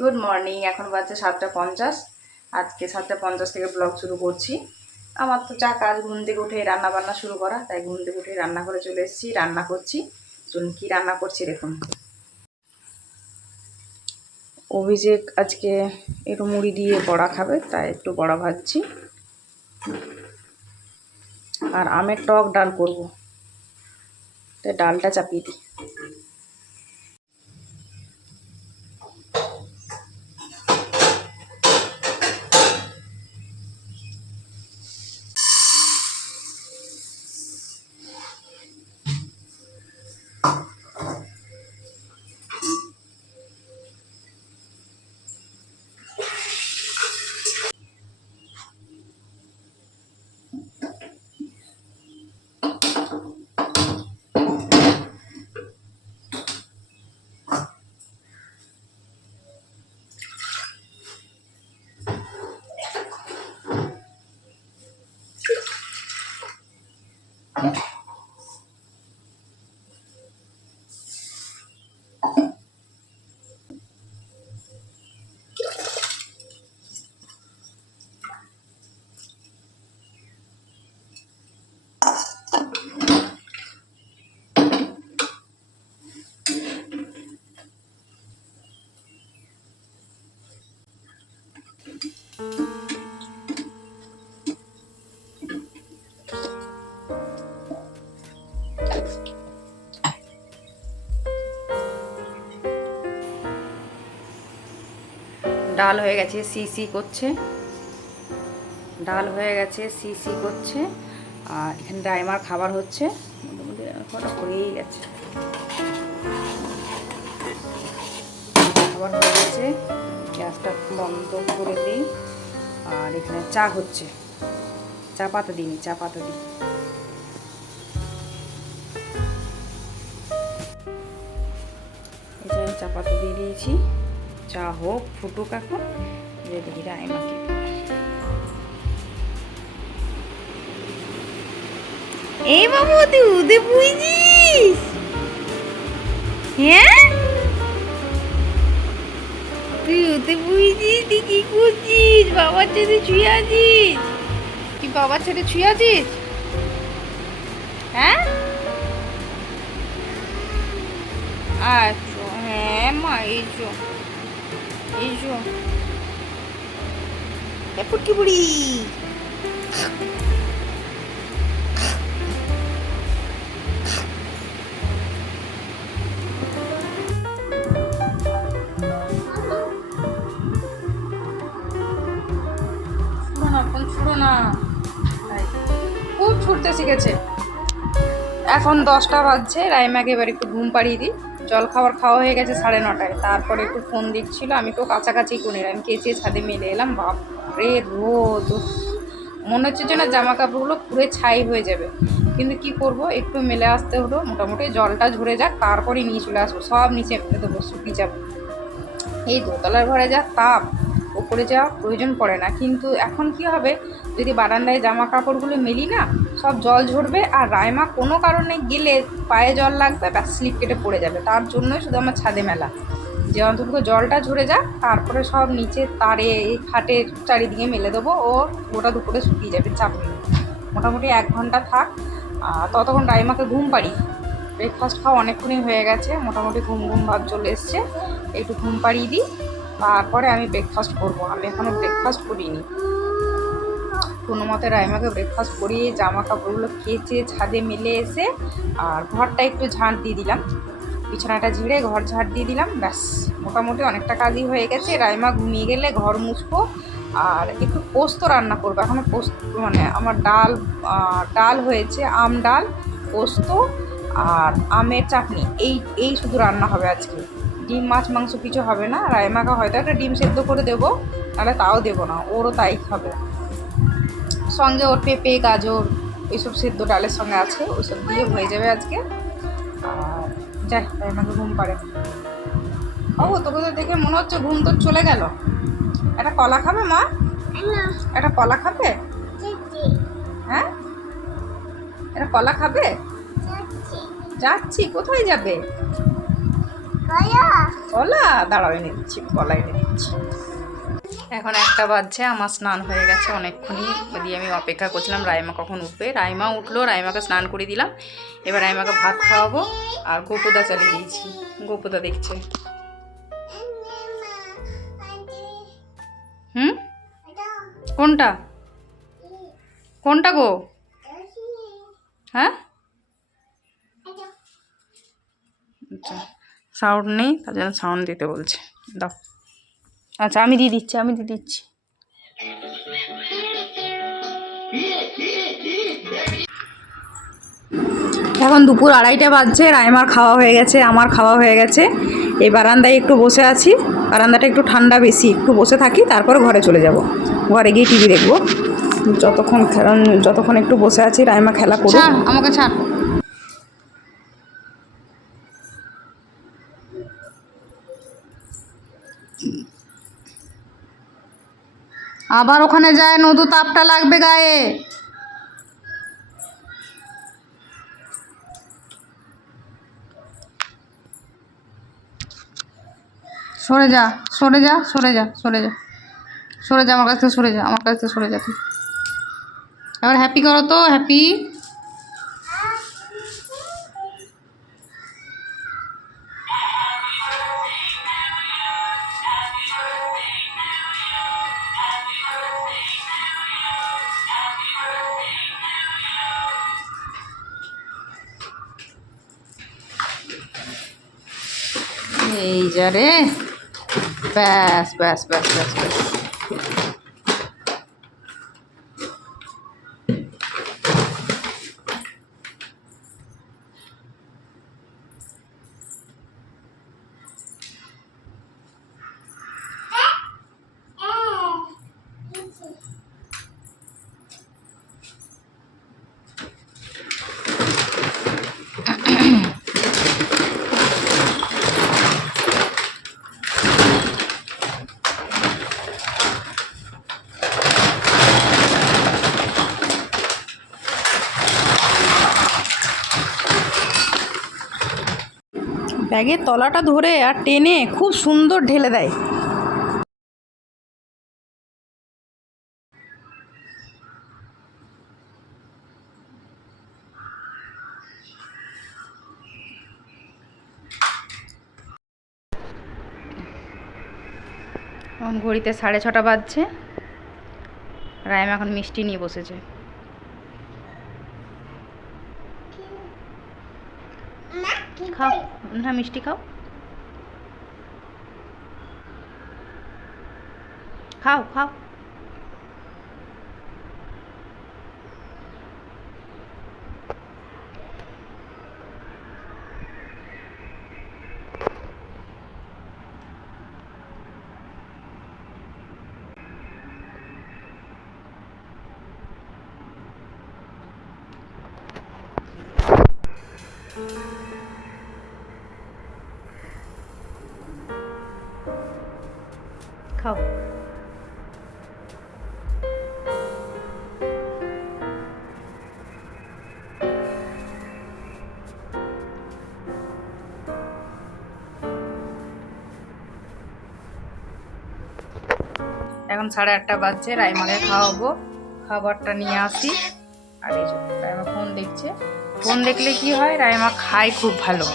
Good morning, এখন বাজছে সাতটা পঞ্চাশ। আজকে সাতটা পঞ্চাশ থেকে ব্লগ শুরু করছি। আমার তো যা কাজ ঘুম থেকে উঠে রান্না বান্না শুরু করা, তাই ঘুম থেকে উঠে রান্না করে চলে এসেছি, রান্না করছি। চলুন কী রান্না করছি দেখুন। অভিষেক আজকে একটু মুড়ি দিয়ে বড়া খাবে, তাই একটু বড়া ভাজছি। আর আমের টক ডাল করব। তাই ডালটা চাপিয়ে দিই। ডাল হয়ে গেছে সিসি করছে। ডাল হয়ে গেছে সিসি করছে। আর এখানে ডাইমার খাবার হচ্ছে। মোটামুটি কটা হয়েই গেছে। খাবার হয়ে গেছে। গ্যাসটা বন্ধ করে দিই। আর এখানে চা হচ্ছে। চা পাতা দিইনি, চা পাতা দিই। চা পাতা দিয়ে দিয়েছি। চা হোক, ফুটুক এখন, যে দেখি এই বাবু, তুই উদে বুঝিস? হ্যাঁ? তুই উদে বুঝিস, তুই কি করছিস? বাবার ছেড়ে ছুঁয়ে আছিস? কি বাবার ছেড়ে ছুঁয়ে আছিস? হ্যাঁ? আচ্ছা হ্যাঁ মা, এই এসো পুটকি বুড়ি ছুড়ো না। খুব ছুটতে শিখেছে। এখন দশটা বাজছে রাইমাকে এবার একটু ঘুম পাড়িয়ে দিই। জল খাবার খাওয়া হয়ে গেছে সাড়ে নটায়। তারপরে একটু ফোন দিচ্ছিল, আমি তো কাছাকাছি করে নিলাম কেচে ছাদে মেলে এলাম। বাপরে, রোদ মনে হচ্ছে যে না জামা কাপড়গুলো পুরো ছাই হয়ে যাবে। কিন্তু কি করব, একটু মেলে আসতে হলো, মোটামুটি জলটা ঝরে যাক তারপরে নিয়ে চলে আসব, সব নিচে দেবো, শুকিয়ে যাবে। এই দোতলার ঘরে যা তাপ, ওপরে যাওয়া প্রয়োজন পড়ে না। কিন্তু এখন কি হবে, যদি বারান্দায় জামা কাপড়গুলো মেলি না সব জল ঝরবে আর রায়মা কোনো কারণে গেলে পায়ে জল লাগবে বা স্লিপ কেটে পড়ে যাবে। তার জন্যই শুধু আমার ছাদে মেলা। যে অন্তত জলটা ঝরে যাক, তারপরে সব নিচে তারে এই খাটের চারিদিকে মেলে দেবো। ও গোটা দুপুরে শুকিয়ে যাবে, চাপ নেই। মোটামুটি এক ঘণ্টা থাক। ততক্ষণ রাইমাকে ঘুম পাড়ি। ব্রেকফাস্ট খাওয়া অনেকক্ষণই হয়ে গেছে, মোটামুটি ঘুম ঘুম ভাব চলে এসছে। একটু ঘুম পাড়িয়ে দিই। তারপরে আমি ব্রেকফাস্ট করব। আমি এখনও ব্রেকফাস্ট করিনি। কোনো মতে রাইমাকে ব্রেকফাস্ট করিয়ে জামা কাপড়গুলো কেচে ছাদে মেলে এসে আর ঘরটা একটু ঝাঁট দিয়ে দিলাম। বিছানাটা ঝেড়ে ঘর ঝাঁট দিয়ে দিলাম। ব্যাস, মোটামুটি অনেকটা কাজই হয়ে গেছে। রাইমা ঘুমিয়ে গেলে ঘর মুছবো আর একটু পোস্ত রান্না করব। এখনও পোস্ত মানে আমার ডাল ডাল হয়েছে, আম ডাল, পোস্ত আর আমের চাটনি। এই এই শুধু রান্না হবে আজকে। ডিম, মাছ, মাংস কিছু হবে না। রায়মাকে হয়তো একটা ডিম সেদ্ধ করে দেবো তাহলে তাও দেবো না। ওরও তাই হবে। সঙ্গে ওর পেঁপে গাজর এইসব সেদ্ধ ডালের সঙ্গে আছে ওইসব দিয়ে হয়ে যাবে আজকে। আর যাই রায়মাকে ঘুম পাড়ে। ও তোকে তো দেখে মনে হচ্ছে ঘুম তোর চলে গেল। একটা কলা খাবে মা? একটা কলা খাবে? হ্যাঁ? একটা কলা খাবে? যাচ্ছি। কোথায় যাবে? কলা? দাঁড়াও এনে দিচ্ছি কলা এনে দিচ্ছি। এখন একটা বাজছে, আমার স্নান হয়ে গেছে অনেকক্ষণই। দিয়ে আমি অপেক্ষা করছিলাম রাইমা কখন উঠবে। রাইমা উঠল, রাইমাকে স্নান করে দিলাম। এবার রাইমাকে ভাত খাওয়াবো আর গোপুদা চালিয়ে দিয়েছি। গোপুদা দেখছে। হুম? কোনটা? কোনটা গো? হ্যাঁ? আচ্ছা সাউন্ড নেই, তার জন্য সাউন্ড দিতে বলছে। দাও। আচ্ছা আমি দিয়ে দিচ্ছি, আমি দিয়ে দিচ্ছি। এখন দুপুর আড়াইটা বাজছে, রায়মার খাওয়া হয়ে গেছে, আমার খাওয়া হয়ে গেছে। এই বারান্দায় একটু বসে আছি, বারান্দাটা একটু ঠান্ডা বেশি, একটু বসে থাকি, তারপর ঘরে চলে যাব। ঘরে গিয়ে টিভি দেখব। যতক্ষণ যতক্ষণ একটু বসে আছি, রায়মা খেলা করুক। আমাকে ছাড়। আবার ওখানে যায়, নদু তাপটা লাগবে গায়ে। সরে যা সরে যা সরে যা সরে যা। সরে যা, আমার কাছ থেকে সরে যা, আমার কাছ থেকে সরে যা তুই। এবার হ্যাপি করো তো হ্যাপি যা রে ব্যাস ব্যাস ব্যাস ব্যাস ব্যাস। ব্যাগের তলাটা ধরে আর টেনে খুব সুন্দর ঢেলে দেয়। ঘড়িতে সাড়ে ছটা বাজছে। রায়ম এখন মিষ্টি নিয়ে বসেছে। খাও না মিষ্টি খাও খাও খাও খাও। এখন সাড়ে আটটা বাজছে রাইমাকে খাওয়াবো। খাবারটা নিয়ে আসি। আর এই রাইমা ফোন দেখছে। ফোন দেখলে কি হয়, রাইমা খায় খুব ভালো।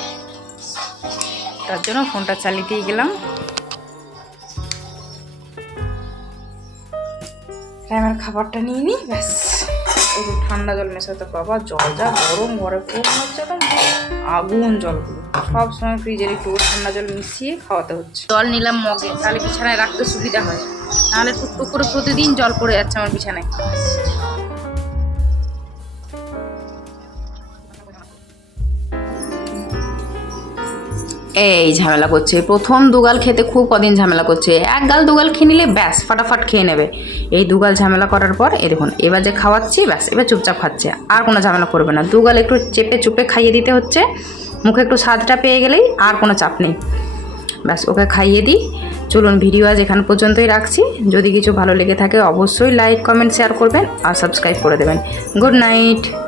তার জন্য ফোনটা চালিয়েই গেলাম। রাইমার খাবারটা নিয়ে নিই ব্যাস। একটু ঠান্ডা জল মেশাতে বাবা, জল যা গরম, ঘরে খুব হচ্ছে আগুন জলগুলো। সব সময় ফ্রিজের একটু ঠান্ডা জল মিশিয়ে খাওয়াতে হচ্ছে। জল নিলাম মগে, তাহলে বিছানায় রাখতে সুবিধা হয়। নাহলে টুকটুক করে প্রতিদিন জল পড়ে যাচ্ছে আমার বিছানায়। এই ঝামেলা করছে। প্রথম দুগাল খেতে খুব কদিন ঝামেলা করছে। এক গাল দুগাল খেয়ে নিলে ব্যাস, ফাটাফাট খেয়ে নেবে। এই দুগাল ঝামেলা করার পর এ দেখুন, এবার যে খাওয়াচ্ছি, ব্যাস, এবার চুপচাপ খাচ্ছে। আর কোনো ঝামেলা করবে না। দুগাল একটু চেপে চুপে খাইয়ে দিতে হচ্ছে। মুখে একটু স্বাদটা পেয়ে গেলেই আর কোনো চাপ নেই। ব্যাস, ওকে খাইয়ে দিই। চলুন, ভিডিও আজ এখান পর্যন্তই রাখছি। যদি কিছু ভালো লেগে থাকে, অবশ্যই লাইক, কমেন্ট, শেয়ার করবেন আর সাবস্ক্রাইব করে দেবেন। Good night!